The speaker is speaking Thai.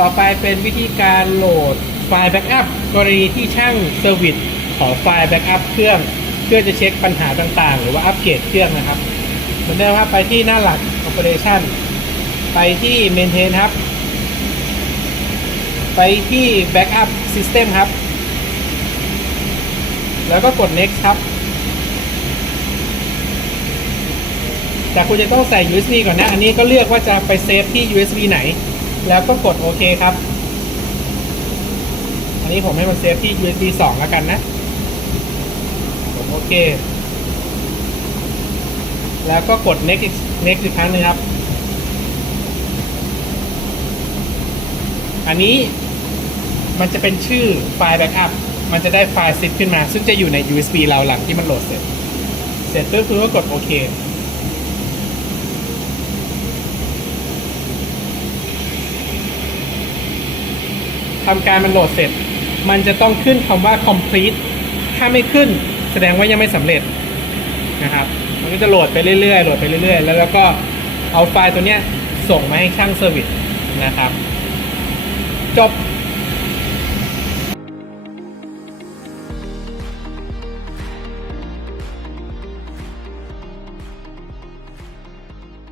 ต่อไปเป็นวิธีการโหลดไฟล์แบ็กอัพกรณีที่ช่างเซอร์วิสขอไฟล์แบ็กอัพเครื่อง เพื่อจะเช็คปัญหาต่างๆ หรือว่าอัปเกรดเครื่องนะครับเหมือนเดิมครับไปที่หน้าหลัก Operation ไปที่ Maintain ครับ ไปที่ Backup System ครับ แล้วก็กด next ครับ แต่คุณจะต้องใส่ USB ก่อนนะ อันนี้ก็เลือกว่าจะไปเซฟที่ USB ไหน แล้วก็กดโอเคครับ อันนี้ผมให้มันเซฟที่ USB 2 แล้วกันนะกดโอเค แล้วก็กด next อีก next อีกครั้งหนึงครับ อันนี้มันจะเป็นชื่อไฟล์ backup มันจะได้ไฟล์ซิปขึ้นมา ซึ่งจะอยู่ใน USB เราหลังที่มันโหลดเสร็จ เสร็จปุ๊บคุณก็กดโอเค ทำการมันโหลดเสร็จ มันจะต้องขึ้นคำว่า complete ถ้าไม่ขึ้นแสดงว่ายังไม่สำเร็จนะครับมันก็จะโหลดไปเรื่อยๆโหลดไปเรื่อยๆ แล้วแล้วก็เอาไฟล์ตัวเนี้ยส่งมาให้ช่างเซอร์วิสนะครับ จบ